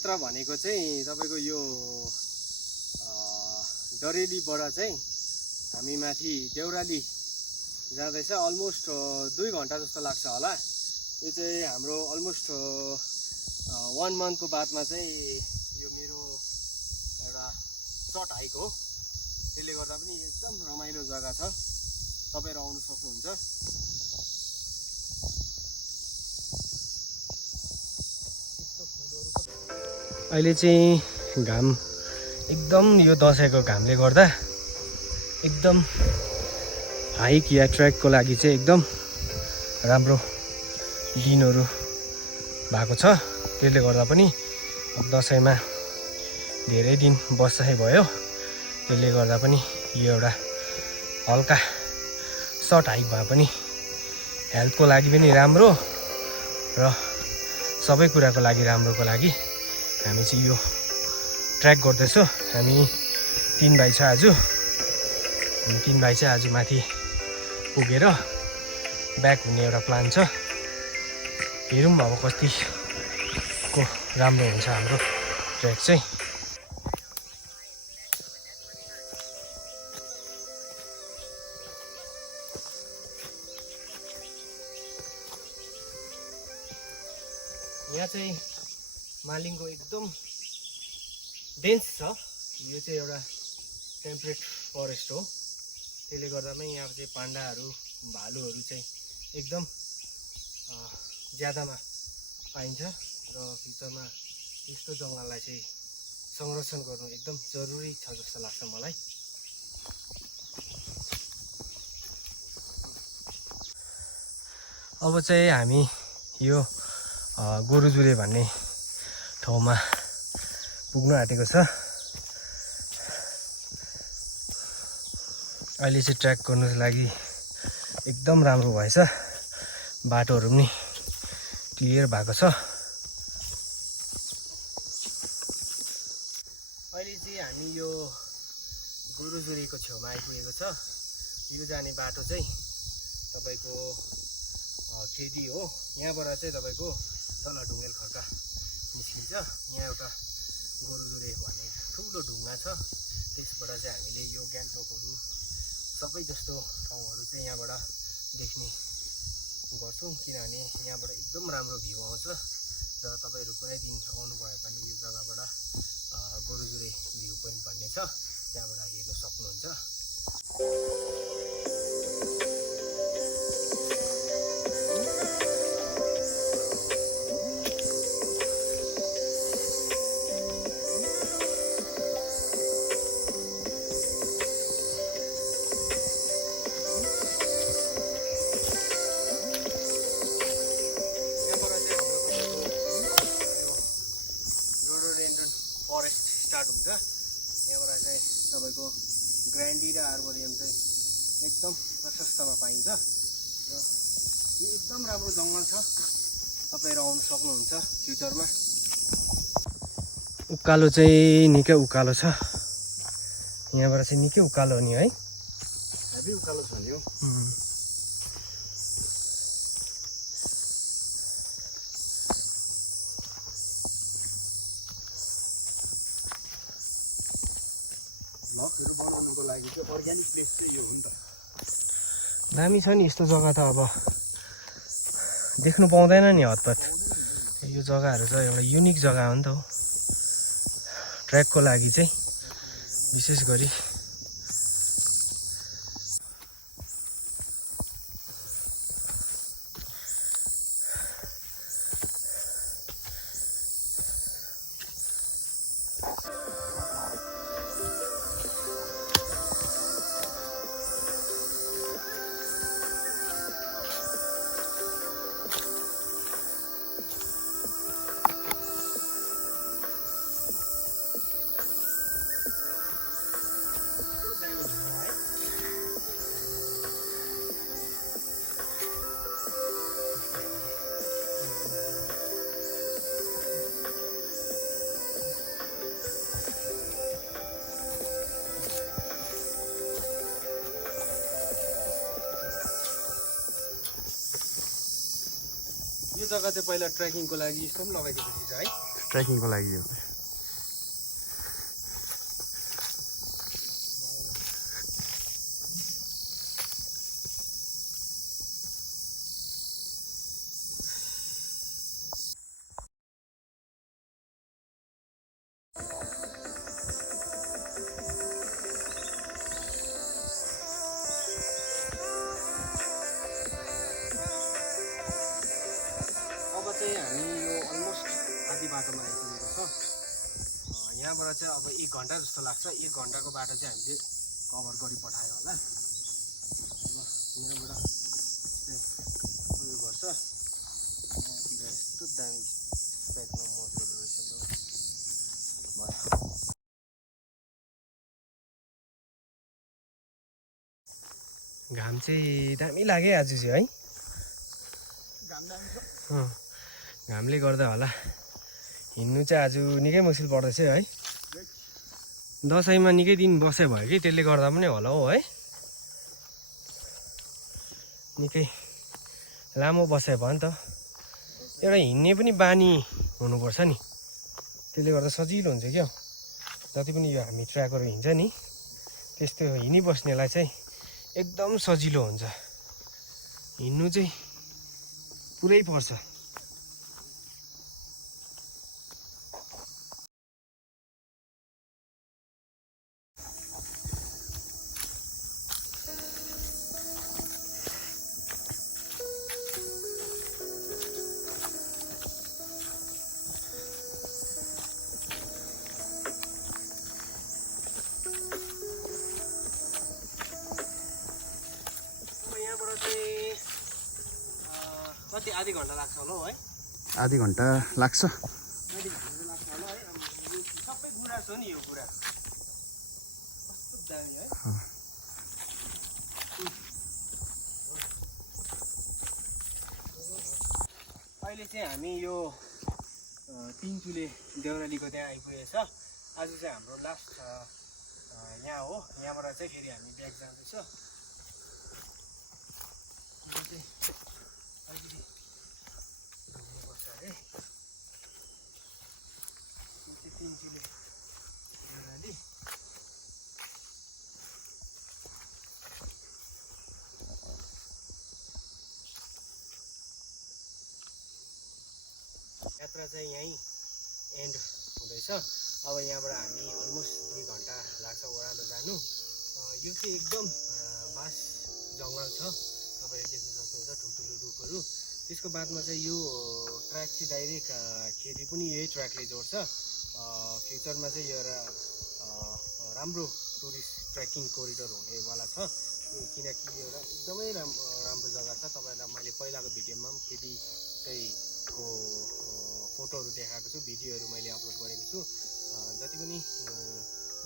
यात्रा भनेको चाहिँ तपाईको यो डरेलीबाट चाहिँ हामी माथि देउराली जाँदैछ। अलमोस्ट 2 घन्टा जस्तो लाग्छ होला। यो चाहिँ हाम्रो अलमोस्ट 1 मन्थको बादमा चाहिँ यो मेरो एउटा सर्ट हाइक हो। त्यसले गर्दा पनि एकदम रमाइलो जग्गा छ, तपाईहरु आउन सक्नुहुन्छ। अहिले चाहिँ घाम एकदम यो दसैँको घामले गर्दा एकदम हाइक या ट्रेकको लागि चाहिँ एकदम राम्रो दिनहरू भएको छ। त्यसले गर्दा पनि दसैँमा धेरै दिन बसाइ भयो। त्यसले गर्दा पनि यो एउटा हल्का सर्ट हाइक भए पनि हेल्थको लागि पनि राम्रो र सबै कुराको लागि राम्रोको लागि हामी चाहिँ यो ट्र्याक गर्दैछौँ। हामी 3 भाइ छ आज। हामी 3 भाइ चाहिँ आज माथि पुगेर ब्याक हुने एउटा प्लान छ। हेरौँ अब कतिको राम्रो हुन्छ हाम्रो ट्र्याक चाहिँ। यहाँ चाहिँ मालिङको एकदम डेन्स छ। यो चाहिँ एउटा टेम्परेट फरेस्ट हो। त्यसले गर्दामै यहाँ चाहिँ पाण्डाहरू भालुहरू चाहिँ एकदम ज्यादामा पाइन्छ र फ्युचरमा यस्तो जङ्गललाई चाहिँ संरक्षण गर्नु एकदम जरुरी छ जस्तो लाग्छ मलाई। अब चाहिँ हामी यो गोरुजुरे भन्ने ठाउँमा पुग्न आँटेको छ। अहिले चाहिँ ट्र्याक गर्नुको लागि एकदम राम्रो भएछ। बाटोहरू पनि क्लियर भएको छ। अहिले चाहिँ हामी यो गोरुजुरेको छेउमा आइपुगेको छ। यो जाने बाटो चाहिँ तपाईको खेदी हो। यहाँबाट चाहिँ तपाईको तल ढुङ्गेल खर्का निस्किन्छ। यहाँ एउटा गोरुजुरे भन्ने ठुलो ढुङ्गा छ। त्यसबाट चाहिँ हामीले यो गान्तोकहरू सबै जस्तो ठाउँहरू चाहिँ यहाँबाट देख्ने गर्छौँ, किनभने यहाँबाट एकदम राम्रो भ्यू आउँछ। र तपाईहरु कुनै दिन आउनुभयो भने यो जग्गाबाट गोरुजुरे भ्यू पोइन्ट भन्ने छ, त्यहाँबाट हेर्न सक्नुहुन्छ। यहाँबाट चाहिँ तपाईको ग्रान्डी र आर्बोरियम चाहिँ एकदम प्रशस्तमा पाइन्छ र यो एकदम राम्रो जङ्गल छ। तपाईहरु आउन सक्नुहुन्छ फ्युचरमा। उकालो चाहिँ निकै उकालो छ। यहाँबाट चाहिँ निकै उकालो नि है, हेभी उकालो छ नि हो। भ्लगहरु बनाउनको लागि चाहिँ अर्ग्यानिक प्लेस चाहिँ यो हो नि त। दामी छ नि यस्तो जग्गा त अब देख्नु पाउँदैन नि हतपत। यो जग्गाहरू चाहिँ एउटा युनिक जग्गा हो नि त हो, ट्र्याकको लागि चाहिँ विशेष गरी। यो जग्गा चाहिँ पहिला ट्रेकिङको लागि यस्तो पनि लगाइदिएको थिएछ है। ट्रेकिङको लागि हो। अब चाहिँ हामी यो अलमोस्ट आधी बाटोमा आइपुगेको छ। यहाँबाट चाहिँ अब 1 घन्टा जस्तो लाग्छ। 1 घन्टाको बाटो चाहिँ हामीले कभर गरिपठायो होला। अब यहाँबाट चाहिँ उयो गर्छ। यहाँतिर यस्तो दामी ट्रेकमा मोडहरू रहेछ ल। घाम चाहिँ दामी लाग्यो आज चाहिँ है। घामले गर्दा होला हिँड्नु चाहिँ आज निकै मुस्किल पर्दैछ है। दसैँमा निकै दिन बसे भयो कि त्यसले गर्दा पनि होला हो है। निकै लामो बसे भयो नि त। एउटा हिँड्ने पनि बानी हुनुपर्छ नि, त्यसले गर्दा सजिलो हुन्छ क्या। जति पनि यो हामी ट्र्याकहरू हिँड्छ नि त्यस्तो हिँडिबस्नेलाई चाहिँ एकदम सजिलो हुन्छ। हिँड्नु चाहिँ पुरै पर्छ। कति आधी घन्टा लाग्छ होला है। आधी घन्टा लाग्छ। आधी घन्टा लाग्छ होला है। सबै गुराँस हो नि यो कुरा। कस्तो दामी है। अहिले चाहिँ हामी यो 3 चुले देउरालीको त्यहाँ आइपुगेछ। आज चाहिँ हाम्रो लास्ट यहाँ हो। यहाँबाट चाहिँ फेरि हामी ब्याक जाँदैछ। घुम्नुपर्छ अरे। यो चाहिँ 3 चुले देउराली। यात्रा चाहिँ यहीँ एन्ड हुँदैछ। अब यहाँबाट हामी अलमोस्ट 2 घन्टा लाग्छ ओह्रालो जानु। यो चाहिँ एकदम बास जङ्गल छ। तपाईँले देख्न सक्नुहुन्छ ठुल्ठुलो रुखहरू। त्यसको बादमा चाहिँ यो ट्र्याक चाहिँ डाइरेक्ट खेती पनि यही ट्र्याकले जोड्छ। फ्युचरमा चाहिँ यो एउटा राम्रो टुरिस्ट ट्रेकिङ कोरिडोर हुनेवाला छ। किनकि यो एउटा एकदमै राम्रो जग्गा छ। तपाईँलाई मैले पहिलाको भिडियोमा पनि खेती चाहिँ को फोटोहरू देखाएको छु, भिडियोहरू मैले अपलोड गरेको छु। जति पनि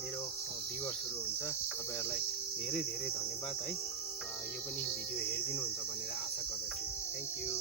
मेरो भ्युवर्सहरू हुन्छ तपाईँहरूलाई धेरै धेरै धन्यवाद है। यो पनि भिडियो हेरिदिनुहुन्छ भनेर आशा गर्दछु। Thank you.